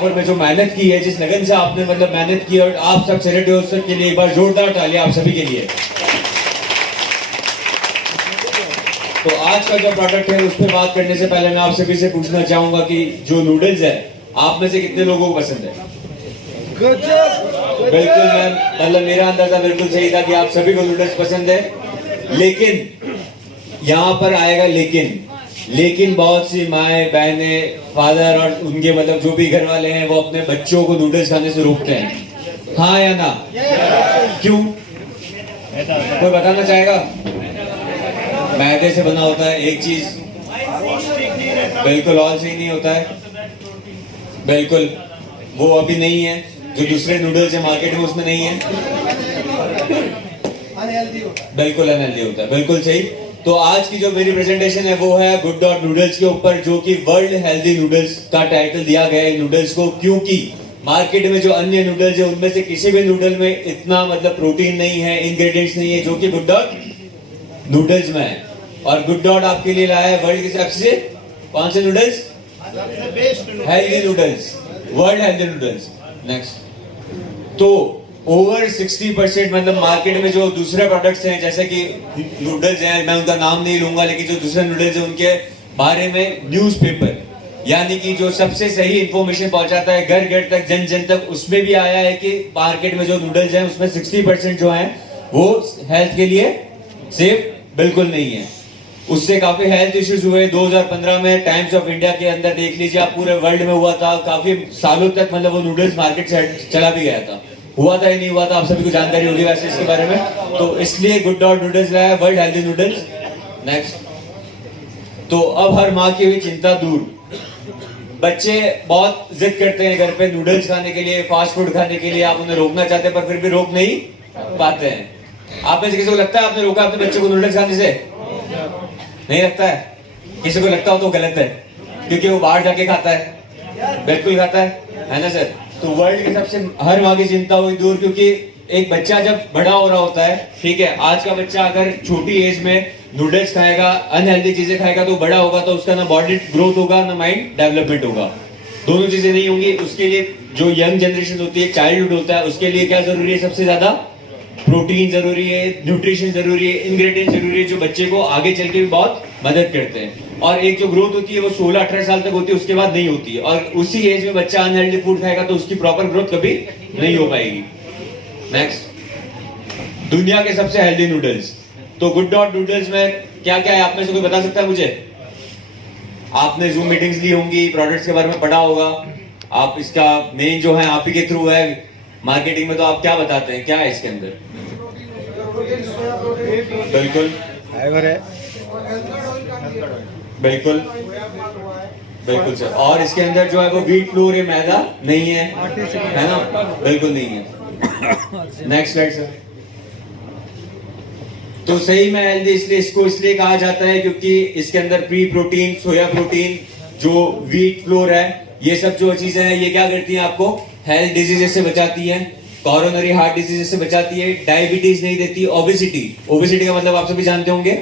और में जो मेहनत की है, जिस लगन से आपने मतलब मेहनत की और आप सब सेलिब्रेट हो उसके लिए एक बार जोरदार तालियां आप सभी के लिए। तो आज का जो प्रोडक्ट है उस पर बात करने से पहले मैं आप सभी से पूछना चाहूंगा कि जो नूडल्स है आप में से कितने लोगों को पसंद है? बिल्कुल मैम, मतलब मेरा अंदाजा बिल्कुल सही था कि आप सभी को नूडल्स पसंद है। लेकिन यहाँ पर आएगा लेकिन बहुत सी माएँ बहनें फादर और उनके मतलब जो भी घर वाले हैं वो अपने बच्चों को नूडल्स खाने से रोकते हैं, हाँ या ना? क्यों, कोई बताना चाहेगा? मैदे से बना होता है एक चीज, बिल्कुल ऑल सही नहीं होता है, बिल्कुल वो अभी नहीं है। जो दूसरे नूडल्स है मार्केट में उसमें नहीं है, बिल्कुल अनहेल्दी होता है, बिल्कुल सही। तो आज की जो मेरी प्रेजेंटेशन है वो है गुड डॉट नूडल्स के ऊपर, जो कि वर्ल्ड हेल्दी नूडल्स का टाइटल दिया गया है नूडल्स को, क्योंकि मार्केट में जो अन्य नूडल्स है उनमें से किसी भी नूडल में इतना मतलब प्रोटीन नहीं है, इंग्रेडिएंट्स नहीं है जो कि गुड डॉट नूडल्स में है। और गुड डॉट आपके लिए लाया है वर्ल्ड के सबसे कौन से noodles? Healthy noodles, world healthy noodles. Next, तो ओवर 60% मतलब मार्केट में जो दूसरे प्रोडक्ट्स हैं जैसे कि नूडल्स हैं, मैं उनका नाम नहीं लूंगा, लेकिन जो दूसरे नूडल्स हैं उनके बारे में न्यूज़पेपर यानी कि जो सबसे सही इंफॉर्मेशन पहुंचाता है घर घर तक, जन जन तक, उसमें भी आया है कि मार्केट में जो नूडल्स हैं उसमें 60% जो है वो हेल्थ के लिए सेफ बिल्कुल नहीं है। उससे काफी हेल्थ इश्यूज हुए 2015 में। टाइम्स ऑफ इंडिया के अंदर देख लीजिए आप, पूरे वर्ल्ड में हुआ था, काफी सालों तक मतलब वो नूडल्स मार्केट से चला भी गया था। हुआ था या नहीं हुआ था आप सभी को जानकारी होगी वैसे इसके बारे में, तो इसलिए गुड डॉट नूडल्स लाया वर्ल्ड हेल्दी नूडल्स। नेक्स्ट, तो अब हर माँ की हुई चिंता दूर। बच्चे बहुत जिद करते हैं घर पे नूडल्स खाने के लिए, फास्ट फूड खाने के लिए, आप उन्हें रोकना चाहते हैं पर फिर भी रोक नहीं पाते हैं। आप में से किसी को लगता है आपने रोका अपने बच्चे को नूडल्स खाने से? नहीं लगता है। किसी को लगता हो तो गलत है, क्योंकि वो बाहर जाके खाता है, बिल्कुल खाता है ना सर? तो वर्ल्ड की सबसे हर माँ की चिंता हुई दूर, क्योंकि एक बच्चा जब बड़ा हो रहा होता है, ठीक है, आज का बच्चा अगर छोटी एज में नूडल्स खाएगा, अनहेल्दी चीजें खाएगा, तो बड़ा होगा तो उसका ना बॉडी ग्रोथ होगा ना माइंड डेवलपमेंट होगा, दोनों चीजें नहीं होंगी। उसके लिए जो यंग जनरेशन होती है, चाइल्डहुड होता है, उसके लिए क्या जरूरी है? सबसे ज्यादा प्रोटीन जरूरी है, न्यूट्रिशन जरूरी है, इंग्रेडिएंट जरूरी है, जो बच्चे को आगे चल के भी बहुत मदद करते हैं। और एक जो ग्रोथ होती है वो 16-18 साल तक होती है, उसके बाद नहीं होती है। और उसी एज में बच्चा अनहेल्दी फूड खाएगा तो उसकी प्रॉपर ग्रोथ कभी नहीं हो पाएगी। नेक्स्ट, दुनिया के सबसे हेल्दी नूडल्स। तो गुड डॉट नूडल्स में क्या क्या है आप में से कोई बता सकता है मुझे? आपने जूम मीटिंग्स ली होंगी, प्रोडक्ट्स के बारे में पढ़ा होगा, आप इसका मेन जो है आप ही के थ्रू है मार्केटिंग में, तो आप क्या बताते हैं क्या है इसके अंदर? बिल्कुल फाइबर है, बिल्कुल बिल्कुल सर। और इसके अंदर जो है वो व्हीट फ्लोर या मैदा नहीं है, है ना? बिल्कुल नहीं है। Next slide sir. तो सही में हेल्दी इसलिए कहा जाता है क्योंकि इसके अंदर प्री प्रोटीन, सोया प्रोटीन, जो व्हीट फ्लोर है, ये सब जो चीजें हैं ये क्या करती हैं? आपको हेल्थ डिजीजेस से बचाती है, कोरोनरी हार्ट डिजीजेस से बचाती है, डायबिटीज नहीं देती, ओबेसिटी का मतलब आप सभी जानते होंगे,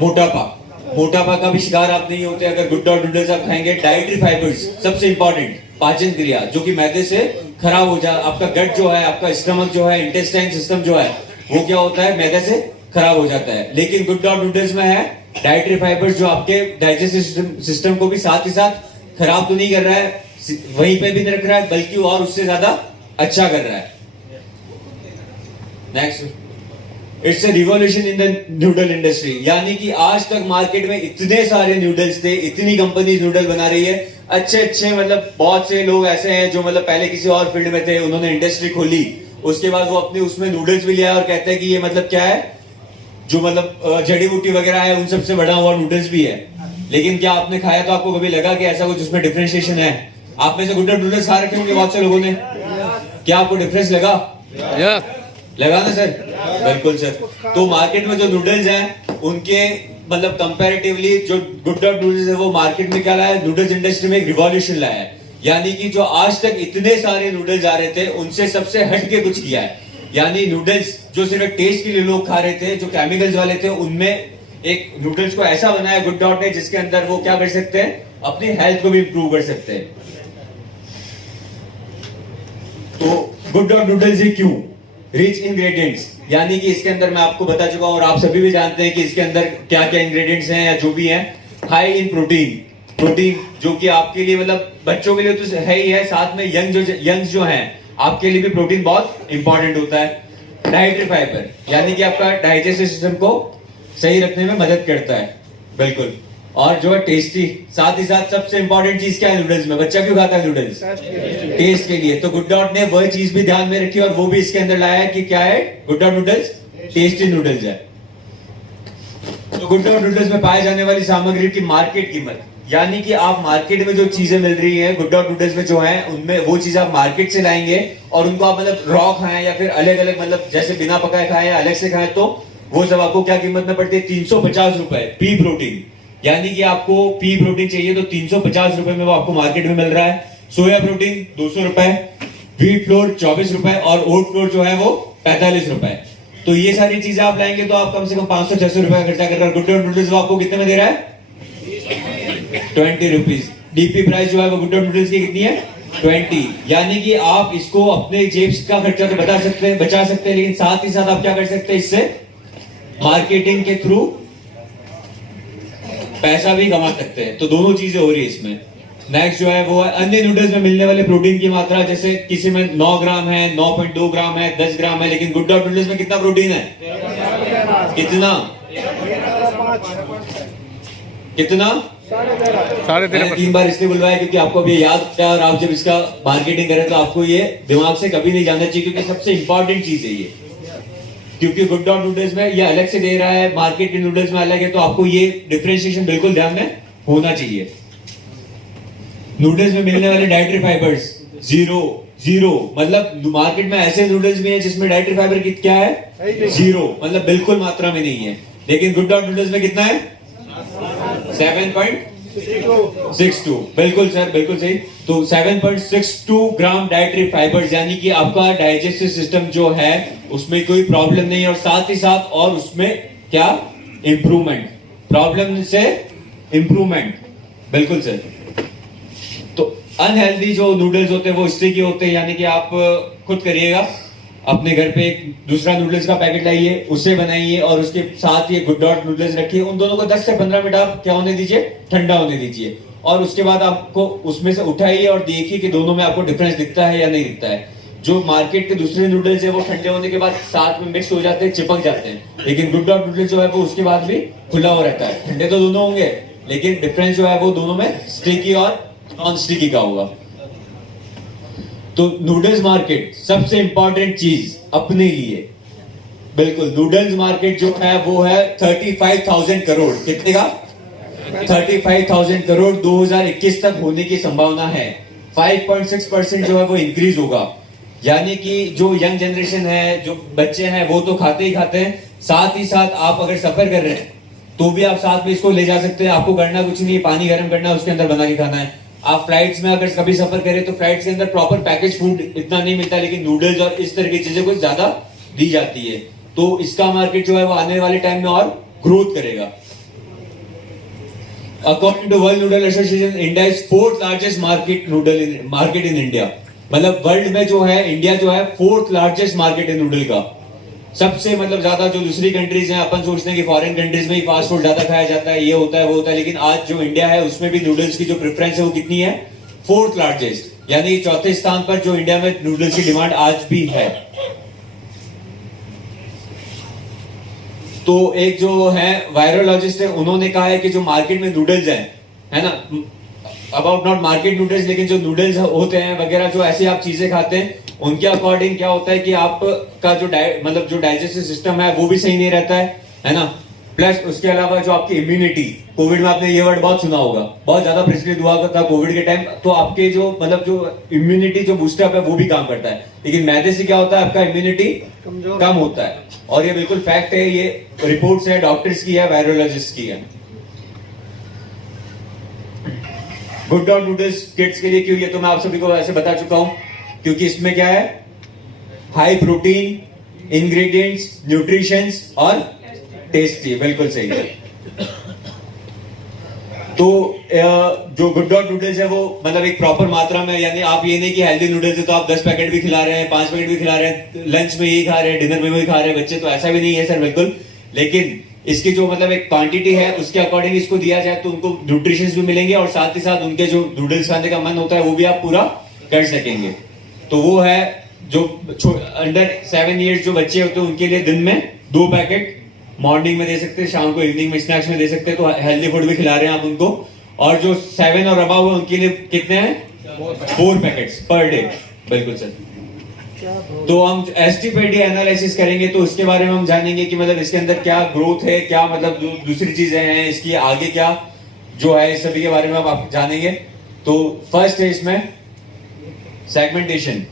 मोटापा का भी शिकार आप नहीं होते अगर गुड डॉट नूडल्स आप खाएंगे। डाइटरी फाइबर्स सबसे इंपॉर्टेंट, पाचन क्रिया जो कि मैदे से खराब हो जाए, आपका गट जो है, आपका स्टमक जो है, इंटेस्टाइन सिस्टम जो है, वो क्या होता है? मैदे से खराब हो जाता है। लेकिन गुड डॉट नूडल्स में है डाइटरी फाइबर्स जो आपके डाइजेस्टिव सिस्टम को भी साथ ही साथ खराब तो नहीं कर रहा है, वहीं पे भी नहीं रख रहा है, बल्कि और उससे ज्यादा अच्छा कर रहा है। Next, it's a revolution in the noodle industry, यानी कि आज तक मार्केट में इतने सारे नूडल्स थे, इतनी कंपनीज नूडल बना रही है, अच्छे मतलब बहुत से लोग ऐसे हैं जो मतलब पहले किसी और फील्ड में थे, उन्होंने इंडस्ट्री खोली, उसके बाद वो अपनी उसमें नूडल्स भी लिया और कहते हैं कि ये मतलब क्या है, जो मतलब जड़ी बूटी वगैरह है उन सबसे बड़ा हुआ नूडल्स भी है। लेकिन क्या आपने खाया तो आपको कभी लगा कि ऐसा कुछ उसमें डिफरेंशिएशन है? आप में से गुड डॉट नूडल्स खा रखे होंगे बहुत से लोगों ने, क्या आपको डिफरेंस लगा? लगा ना सर? बिल्कुल सर। तो मार्केट में जो नूडल्स हैं उनके मतलब कंपैरेटिवली जो गुड डॉट नूडल्स है वो मार्केट में क्या लाया है? नूडल्स इंडस्ट्री में एक रिवॉल्यूशन लाया है, यानी कि जो आज तक इतने सारे नूडल्स आ रहे थे उनसे सबसे हटके कुछ किया है। यानी नूडल्स जो सिर्फ टेस्ट के लिए लोग खा रहे थे, जो केमिकल्स वाले थे, उनमें एक नूडल्स को ऐसा बनाया गुड डॉट ने जिसके अंदर वो क्या कर सकते हैं? अपनी हेल्थ को भी इंप्रूव कर सकते हैं। तो गुड डॉट नूडल्स ही क्यों? रिच इंग्रेडिएंट्स, यानी कि इसके अंदर मैं आपको बता चुका हूं और आप सभी भी जानते हैं कि इसके अंदर क्या क्या इंग्रेडिएंट्स हैं या जो भी हैं। हाई इन प्रोटीन, प्रोटीन जो कि आपके लिए मतलब बच्चों के लिए तो है ही है, साथ में यंग्स जो हैं आपके लिए भी प्रोटीन बहुत इंपॉर्टेंट होता है। डाइटरी फाइबर, यानी कि आपका डाइजेस्टिव सिस्टम को सही रखने में मदद करता है, बिल्कुल। और जो है टेस्टी, साथ ही साथ सबसे इंपॉर्टेंट चीज क्या है नूडल्स में? बच्चा क्यों खाता है नूडल्स? टेस्ट के लिए। तो गुड डॉट ने वह चीज भी ध्यान में रखी और वो भी इसके अंदर लाया है कि क्या है good dot noodles? Tasty noodles है। तो गुड डॉट नूडल्स में पाए जाने वाली सामग्री की मार्केट कीमत, यानी कि आप मार्केट में जो चीजें मिल रही है गुड डॉट नूडल्स में जो है उनमें वो चीज आप मार्केट से लाएंगे और उनको आप मतलब रॉ खाएं या फिर अलग अलग मतलब जैसे बिना पकाए खाएं या अलग से खाएं, तो वो सब आपको क्या कीमत में पड़ती है? 350 रुपए पी प्रोटीन। यानी कि आपको पी प्रोटीन चाहिए तो 350 रुपए में वो आपको मार्केट में मिल रहा है। सोया प्रोटीन 200 रुपए, व्हीट फ्लोर 24 रुपए और ओट फ्लोर जो है वो 45 रुपए। तो ये सारी चीजें आप लाएंगे तो आप कम से कम 500-600 रुपए का खर्चा कर रहे हैं। गुड डॉट नूडल्स वो आपको कितने में दे रहा है? 20 रुपीज। डीपी प्राइस जो है वो गुड डॉट नूडल्स की कितनी है? 20। यानी कि आप इसको अपने जेब का खर्चा तो बचा सकते हैं, लेकिन साथ ही साथ आप क्या कर सकते हैं? इससे मार्केटिंग के थ्रू पैसा भी कमा सकते हैं। तो दोनों चीजें हो रही है इसमें। नेक्स्ट जो है वो है अन्य नूडल्स में मिलने वाले प्रोटीन की मात्रा, जैसे किसी में 9 ग्राम है, 9.2 ग्राम है, 10 ग्राम है, लेकिन गुड डॉट नूडल्स में कितना प्रोटीन है? कितना? 13.5। 3 बार इसलिए बुलवाया क्योंकि आपको अभी याद है और आप जब इसका मार्केटिंग करें तो आपको ये दिमाग से कभी नहीं जाना चाहिए, क्योंकि सबसे इंपॉर्टेंट चीज है ये। क्योंकि गुड डॉट नूडल्स में ये अलग से दे रहा है, मार्केट के नूडल्स में अलग है, तो आपको ये डिफरेंशिएशन बिल्कुल ध्यान में होना चाहिए। नूडल्स में मिलने वाले डाइटरी फाइबर्स जीरो, मतलब मार्केट में ऐसे नूडल्स भी हैं जिसमें डाइटरी फाइबर की क्या है? 0, मतलब बिल्कुल मात्रा में नहीं है। लेकिन गुड डॉट नूडल्स में कितना है? 7.62। बिल्कुल सर, बिल्कुल सही। तो 7.62 ग्राम डाइटरी फाइबर्स, यानी कि आपका डाइजेस्टिव सिस्टम जो है उसमें कोई प्रॉब्लम नहीं है, और साथ ही साथ और उसमें क्या? इंप्रूवमेंट, प्रॉब्लम से इंप्रूवमेंट, बिल्कुल सर। तो अनहेल्दी जो नूडल्स होते हैं वो स्टिकी होते हैं, यानी कि आप खुद करिएगा, अपने घर पे एक दूसरा नूडल्स का पैकेट लाइए, उसे बनाइए और उसके साथ ये गुड डॉट नूडल्स रखिए। उन दोनों को 10 से 15 मिनट आप क्या होने दीजिए? ठंडा होने दीजिए। और उसके बाद आपको उसमें से उठाइए और देखिए कि दोनों में आपको डिफरेंस दिखता है या नहीं दिखता है। जो मार्केट के दूसरे नूडल्स है वो ठंडे होने के बाद साथ में मिक्स हो जाते हैं, चिपक जाते हैं, लेकिन गुड डॉट नूडल्स जो है वो उसके बाद भी खुला हो रहता है। ठंडे तो दोनों होंगे, लेकिन डिफरेंस जो है वो दोनों में स्टिकी और नॉन स्टिकी का होगा। तो नूडल्स मार्केट सबसे इंपॉर्टेंट चीज अपने लिए, बिल्कुल। नूडल्स मार्केट जो है वो है 35,000 करोड़। कितने का? 35,000 करोड़ 2021 तक होने की संभावना है। 5.6% जो है वो इंक्रीज होगा। यानी कि जो यंग जनरेशन है, जो बच्चे हैं, वो तो खाते ही खाते हैं, साथ ही साथ आप अगर सफर कर रहे हैं तो भी आप साथ में इसको ले जा सकते हैं। आपको करना कुछ नहीं, पानी गर्म करना है, उसके अंदर बना के खाना है। आप फ्लाइट्स में अगर कभी सफर करें तो फ्लाइट्स के अंदर प्रॉपर पैकेज फूड इतना नहीं मिलता, लेकिन नूडल्स और इस तरह की चीजें कुछ ज्यादा दी जाती है। तो इसका मार्केट जो है वो आने वाले टाइम में और ग्रोथ करेगा। According to world noodle association, India is 4th largest market in India. मतलब वर्ल्ड में जो है इंडिया जो है 4th लार्जेस्ट मार्केट है नूडल का। सबसे मतलब ज्यादा जो दूसरी कंट्रीज हैं, अपन सोचते हैं कि फॉरेन कंट्रीज में ही फास्ट फूड ज्यादा खाया जाता है, ये होता है वो होता है, लेकिन आज जो इंडिया है उसमें भी नूडल्स की जो प्रेफरेंस है वो कितनी है? 4th लार्जेस्ट, यानी चौथे स्थान पर जो इंडिया में नूडल्स की डिमांड आज भी है। तो एक जो है वायरोलॉजिस्ट है, उन्होंने कहा है कि जो मार्केट में नूडल्स है ना, अबाउट नॉट मार्केट नूडल्स, लेकिन जो नूडल्स होते हैं वगैरह, जो ऐसी आप चीजें खाते हैं, उनके अकॉर्डिंग क्या होता है कि आपका जो मतलब जो डाइजेस्टिव सिस्टम है वो भी सही नहीं रहता है ना। प्लस उसके अलावा जो आपकी इम्यूनिटी, कोविड में आपने ये वर्ड बहुत सुना होगा, बहुत ज्यादा प्रचलित हुआ था कोविड के टाइम, तो आपके जो मतलब जो इम्यूनिटी जो बूस्टअप है वो भी काम करता है, लेकिन मैदे से क्या होता है? आपका इम्यूनिटी कम होता है। और ये बिल्कुल फैक्ट है, ये रिपोर्ट्स है, डॉक्टर्स की है, वायरोलॉजिस्ट की है। गुड डॉट नूडल्स किड्स के लिए क्यों, ये तो मैं आप सभी को ऐसे बता चुका हूं, क्योंकि इसमें क्या है? हाई प्रोटीन, इंग्रेडिएंट्स, न्यूट्रिशंस और टेस्टी, बिल्कुल सही है। तो जो गुड डॉट नूडल्स है वो मतलब एक प्रॉपर मात्रा में, यानी आप ये नहीं कि हेल्दी नूडल्स है तो आप 10 पैकेट भी खिला रहे हैं, 5 पैकेट भी खिला रहे हैं, लंच में यही खा रहे हैं, डिनर में वही खा रहे हैं बच्चे, तो ऐसा भी नहीं है सर बिल्कुल। लेकिन इसकी जो मतलब एक क्वांटिटी है उसके अकॉर्डिंग इसको दिया जाए तो उनको न्यूट्रिशंस भी मिलेंगे और साथ ही साथ उनके जो नूडल्स खाने का मन होता है वो भी आप पूरा कर सकेंगे। तो वो है जो अंडर 7 इयर्स जो बच्चे होते हैं उनके लिए दिन में 2 पैकेट मॉर्निंग में दे सकते हैं, शाम को इवनिंग में स्नैक्स में दे सकते हैं, तो हेल्दी फूड भी खिला रहे हैं आप उनको। और जो 7 और अबव है उनके लिए कितने हैं? 4 पैकेट्स पर डे। बिल्कुल सर। तो हम एसटीपीडी एनालिसिस करेंगे तो उसके बारे में हम जानेंगे कि मतलब इसके अंदर क्या ग्रोथ है, क्या मतलब दूसरी चीजें हैं, इसकी आगे क्या जो है, इस सभी के बारे में आप जानेंगे। तो फर्स्ट है इसमें सेगमेंटेशन।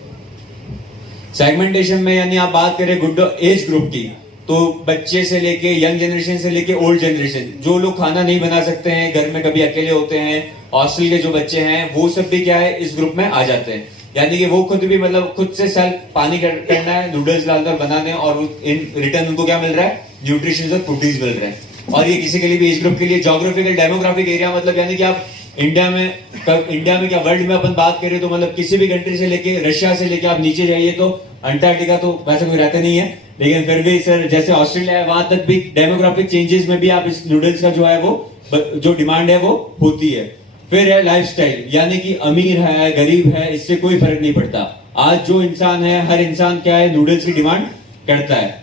सेगमेंटेशन में यानी आप बात करें गुड एज ग्रुप की, तो बच्चे से लेके यंग जनरेशन से लेके ओल्ड जनरेशन, जो लोग खाना नहीं बना सकते हैं, घर में कभी अकेले होते हैं, हॉस्टल के जो बच्चे हैं, वो सब भी क्या है इस ग्रुप में आ जाते हैं। यानी कि वो खुद भी मतलब खुद से सेल्फ पानी करना है, नूडल्स डालकर बनाने, और इन रिटर्न उनको क्या मिल रहा है? न्यूट्रिशन और प्रोटीन मिल रहे हैं। और ये किसी के लिए भी एज ग्रुप के लिए जोग्राफिकल डेमोग्राफिक एरिया, मतलब यानी कि आप इंडिया में क्या वर्ल्ड में अपन बात करें तो मतलब किसी भी कंट्री से लेके रशिया से लेके आप नीचे जाइए तो अंटार्कटिका तो वैसे कोई रहता नहीं है, लेकिन फिर भी सर जैसे ऑस्ट्रेलिया है वहां तक भी डेमोग्राफिक चेंजेस में भी आप इस नूडल्स का जो है वो जो डिमांड है वो होती है। फिर है लाइफस्टाइल, यानी कि अमीर है गरीब है इससे कोई फर्क नहीं पड़ता। आज जो इंसान है, हर इंसान क्या है, नूडल्स की डिमांड करता है।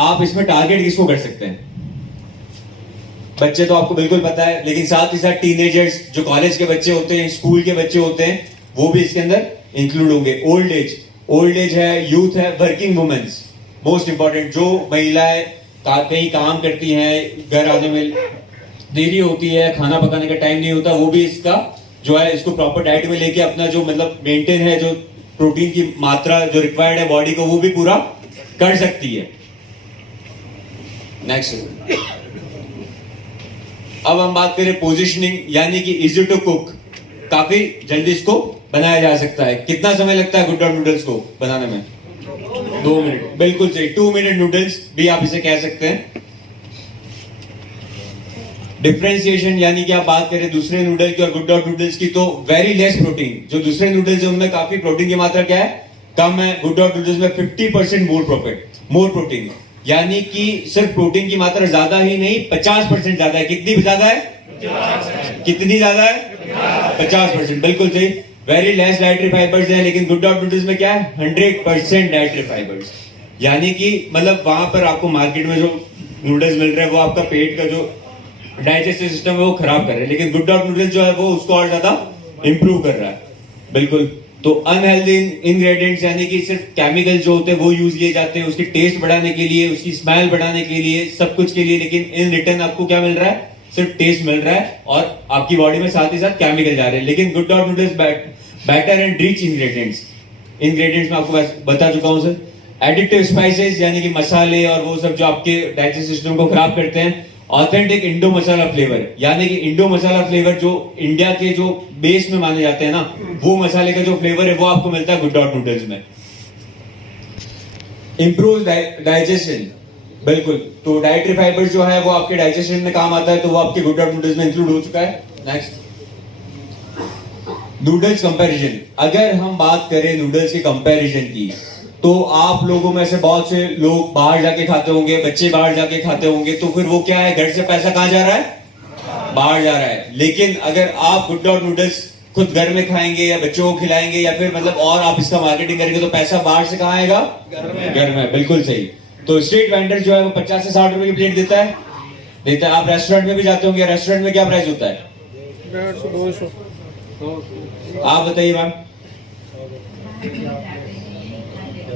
आप इसमें टारगेट किसको कर सकते हैं? बच्चे तो आपको बिल्कुल पता है, लेकिन साथ ही साथ टीनेजर्स, जो कॉलेज के बच्चे होते हैं, स्कूल के बच्चे होते हैं, वो भी इसके अंदर इंक्लूड होंगे। ओल्ड एज है, यूथ है, वर्किंग वुमेन्स, मोस्ट इंपॉर्टेंट, जो महिलाएं कहीं काम करती हैं, घर आने में देरी होती है, खाना पकाने का टाइम नहीं होता, वो भी इसका जो है इसको प्रॉपर डाइट में लेके अपना जो मतलब मेंटेन है, जो प्रोटीन की मात्रा जो रिक्वायर्ड है बॉडी को, वो भी पूरा कर सकती है। नेक्स्ट, अब हम बात करें पोजिशनिंग, यानी कि इजी टू कुक, काफी जल्दी इसको बनाया जा सकता है। कितना समय लगता है गुड डॉट नूडल्स को बनाने में? 2 मिनट। बिल्कुल सही, 2 मिनट नूडल्स भी आप इसे कह सकते हैं। डिफरेंशिएशन, यानी कि आप बात करें दूसरे नूडल की और गुड डॉट नूडल्स की, तो वेरी लेस प्रोटीन। जो दूसरे नूडल्स है उनमें काफी प्रोटीन की मात्रा क्या है? कम है। गुड डॉट नूडल्स में 50% मोर प्रोटीन, यानी कि सिर्फ प्रोटीन की मात्रा ज्यादा ही नहीं, 50% ज्यादा है। कितनी ज्यादा है? 50%। कितनी ज्यादा है? 50%। बिल्कुल सही। वेरी लेस डाइटरी फाइबर्स है, लेकिन गुड डॉट नूडल्स में क्या है? 100% डाइटरी फाइबर्स। यानी कि मतलब वहां पर आपको मार्केट में जो नूडल्स मिल रहे हैं वो आपका पेट का जो डाइजेस्टिव सिस्टम है वो खराब कर रहे हैं, लेकिन गुड डॉट नूडल्स जो है वो उसको और ज्यादा इंप्रूव कर रहा है। बिल्कुल। तो अनहेल्दी इंग्रेडिएंट्स, यानी कि सिर्फ केमिकल जो होते हैं वो यूज किए जाते हैं उसकी टेस्ट बढ़ाने के लिए, उसकी स्मेल बढ़ाने के लिए, सब कुछ के लिए, लेकिन इन रिटर्न आपको क्या मिल रहा है? सिर्फ टेस्ट मिल रहा है और आपकी बॉडी में साथ ही साथ केमिकल जा रहे हैं। लेकिन good dot noodles better and rich ingredients में आपको बता चुका हूं सर। एडिटिव स्पाइसेस, यानी कि मसाले और वो सब जो आपके डाइजेस्टिव सिस्टम को खराब करते हैं। ऑथेंटिक इंडो मसाला फ्लेवर, यानी कि इंडो मसाला फ्लेवर जो इंडिया के जो बेस में माने जाते हैं ना, वो मसाले का जो फ्लेवर है वो आपको मिलता है गुड डॉट नूडल्स में। इंप्रूव डाइजेशन, बिल्कुल। तो डाइटरी फाइबर जो है वो आपके डाइजेशन में काम आता है, तो वो आपके गुड डॉट नूडल्स में इंक्लूड हो चुका है। Next, noodles comparison. अगर हम बात करें नूडल्स के कंपैरिजन की, तो आप लोगों में से बहुत से लोग बाहर जाके खाते होंगे, बच्चे बाहर जाके खाते होंगे, तो फिर वो क्या है, घर से पैसा कहां जा रहा है? बाहर जा रहा है। लेकिन अगर आप गुड डॉट नूडल्स खुद घर में खाएंगे या बच्चों को खिलाएंगे या फिर मतलब और आप इसका मार्केटिंग करेंगे, तो पैसा बाहर से कहां आएगा? घर में। बिल्कुल सही। तो स्ट्रीट वेंडर जो है वो 50 से 60 रुपए की प्लेट देता है। आप रेस्टोरेंट में भी जाते होंगे, रेस्टोरेंट में क्या प्राइस होता है? 150, 200। आप बताइए मैम।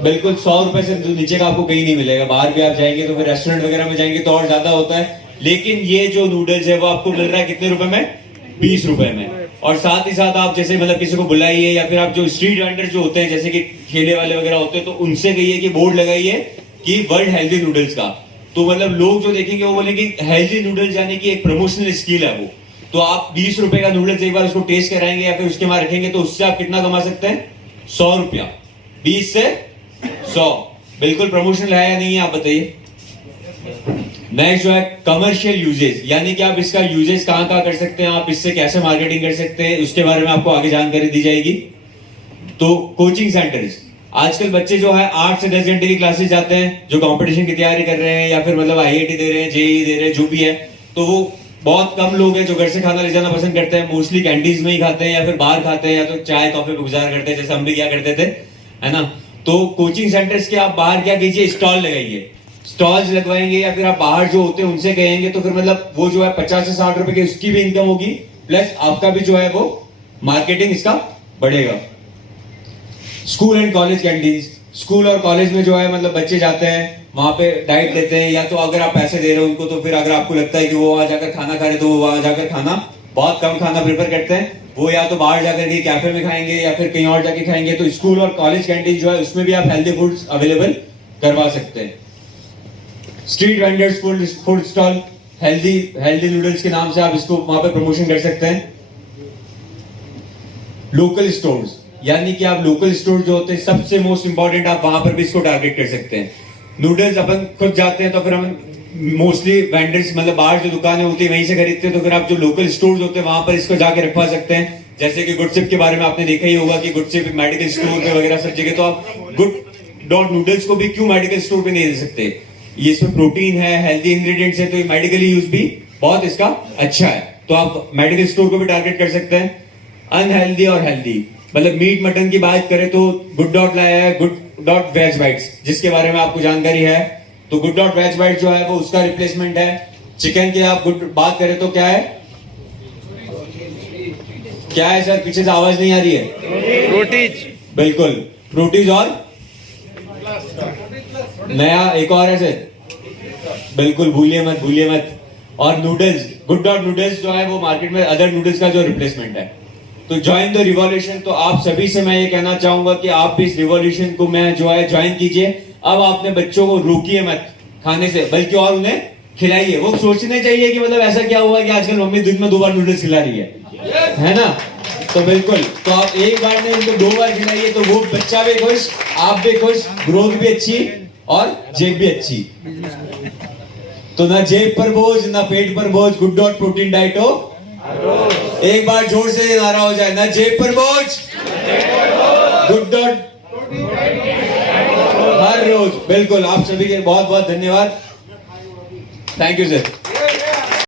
बिल्कुल 100 रुपए से नीचे का आपको कहीं नहीं मिलेगा। बाहर भी आप जाएंगे तो फिर रेस्टोरेंट वगैरह में जाएंगे तो और ज्यादा होता है। लेकिन ये जो नूडल्स है वो आपको मिल रहा है कितने रुपए में? 20 रुपए में। और साथ ही साथ आप जैसे मतलब किसी को बुलाइए या फिर आप जो स्ट्रीट वेंडर जो होते हैं जैसे कि ठेले वाले वगैरह होते हैं, तो उनसे कहिए कि बोर्ड लगाइए कि वर्ल्ड हेल्दी नूडल्स का। तो मतलब लोग जो देखेंगे वो बोलेंगे हेल्दी नूडल्स, यानी कि एक प्रमोशनल स्किल है वो। तो आप 20 रुपए का नूडल्स एक बार उसको टेस्ट कराएंगे या फिर उसके बाद रखेंगे तो उससे आप कितना कमा सकते हैं? 100 रुपया। 20 से 100। बिल्कुल प्रमोशनल है या नहीं है, आप बताइए। नेक्स्ट जो है कमर्शियल यूजेस, यानी कि आप इसका यूजेस कहाँ कहाँ कर सकते हैं, आप इससे कैसे मार्केटिंग कर सकते हैं, उसके बारे में आपको आगे जानकारी दी जाएगी। तो कोचिंग सेंटर्स, आजकल बच्चे जो है 8 से 10 घंटे की क्लासेस जाते हैं, जो कंपटीशन की तैयारी कर रहे हैं या फिर मतलब आईआईटी दे रहे हैं, जेईई दे रहे हैं, जो भी है, तो वो बहुत कम लोग हैं जो घर से खाना ले जाना पसंद करते हैं। मोस्टली कैंटीन में ही खाते हैं या फिर बाहर खाते हैं या तो चाय कॉफी पे गुजारा करते हैं, जैसे हम भी क्या करते थे, है ना। तो कोचिंग सेंटर्स के आप बाहर क्या कीजिए, स्टॉल लगाइए। स्टॉल्स लगवाएंगे या फिर आप बाहर जो होते हैं उनसे कहेंगे, तो फिर मतलब वो जो है 50 से 60 रुपए की उसकी भी इनकम होगी, प्लस आपका भी जो है वो मार्केटिंग इसका बढ़ेगा। School and college canteen, school और कॉलेज में जो है मतलब बच्चे जाते हैं, वहां पे डाइट लेते हैं, या तो अगर आप पैसे दे रहे हो उनको, तो फिर अगर आपको लगता है कि वो वहां जाकर खाना खा रहे, तो वो वहां जाकर खाना बहुत कम खाना प्रेफर करते हैं, वो या तो बाहर जाकर के कैफे में खाएंगे या फिर कहीं और जाके खाएंगे। तो स्कूल और कॉलेज कैंटीन जो है उसमें भी आप हेल्दी फूड्स अवेलेबल करवा सकते हैं। Street vendors food stall, healthy noodles के नाम से आप इसको वहां पे प्रमोशन कर सकते हैं। लोकल स्टोर्स, यानी कि आप लोकल स्टोर जो होते हैं सबसे मोस्ट इंपॉर्टेंट, आप वहां पर भी इसको टारगेट कर सकते हैं। नूडल्स अपन खुद जाते हैं तो फिर हम मोस्टली वेंडर्स मतलब बाहर जो दुकानें होती है वहीं से खरीदते हैं, तो फिर आप जो लोकल स्टोर्स होते हैं वहां पर इसको जाके रखवा सकते हैं। जैसे कि गुडचिप के बारे में आपने देखा ही होगा कि गुडचिप मेडिकल स्टोर पे वगैरह सब जगह, तो आप गुड डॉट नूडल्स को भी क्यों मेडिकल स्टोर पे नहीं दे सकते, ये इसमें प्रोटीन है, हेल्दी इंग्रेडिएंट्स है, तो ये मेडिकली यूज भी बहुत इसका अच्छा है, तो आप मेडिकल स्टोर को भी टारगेट कर सकते हैं। अनहेल्दी और हेल्दी, मतलब मीट मटन की बात करें तो गुड डॉट लाया है गुड डॉट वेज बाइट्स, जिसके बारे में आपको जानकारी है। तो गुड डॉट वेज बाइट जो है वो उसका रिप्लेसमेंट है। चिकन की आप गुड बात करें तो क्या है, क्या है सर, पीछे से आवाज नहीं आ रही है, प्रोटीज, बिल्कुल प्रोटीज, और नया एक और है सर, बिल्कुल भूलिए मत। और नूडल्स, गुड डॉट नूडल्स जो है वो मार्केट में अदर नूडल्स का जो रिप्लेसमेंट है। तो ज्वाइन द रिवॉल्यूशन, तो आप सभी से मैं ये कहना चाहूंगा कि आप भी इस रिवॉल्यूशन को मैं जो है ज्वाइन कीजिए। अब आपने बच्चों को रोकिए मत खाने से, बल्कि और उन्हें खिलाइए। वो सोचने चाहिए कि मतलब ऐसा क्या हुआ कि आजकल मम्मी दिन में 2 बार नूडल्स खिला रही है ना। तो बिल्कुल, तो आप एक बार नहीं उनको 2 बार खिलाइए, तो वो बच्चा भी खुश, आप भी खुश, ग्रोथ भी अच्छी और जेब भी अच्छी। तो ना जेब पर बोझ ना पेट पर बोझ, गुड डॉट प्रोटीन डाइट हो। एक बार जोर से नारा हो जाए, ना जेब पर बोझ, गुड डॉट हर रोज। बिल्कुल, आप सभी के बहुत बहुत धन्यवाद। Thank you sir.